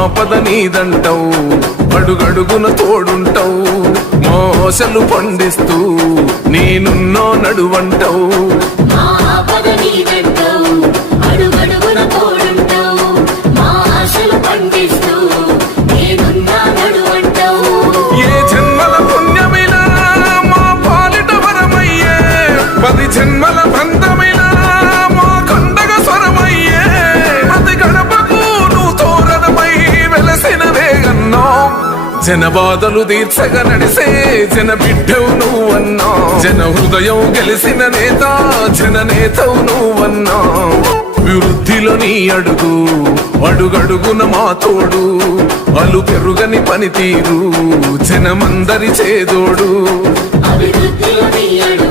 ఆపద నీదంటావు, అడుగడుగున తోడుంటావు, మా ఆశలు పండిస్తూ నేనున్నో నడువంటావు. ఏ జన్మల పుణ్యమిలా మా పాలిట వరమయ్యే, 10 జన్మల బంధమిలా మా కండగ స్వరమయ్యే, ప్రతి గడపకు నువ్వు తోరణమై వెలసిన వేగన్నా. జన బాధలు తీర్చగా నడిసే జన బిడ్డవు నువ్వన్నా, జన హృదయం గెలిసిన నేత జన నేతవు నువ్వన్నా. అభివృద్ధిలో నీ అడుగు, అడుగడుగున మా తోడు, అలు పెరుగని పనితీరు జనమందరి చేదోడు. అభివృద్ధిలో నీ అడుగు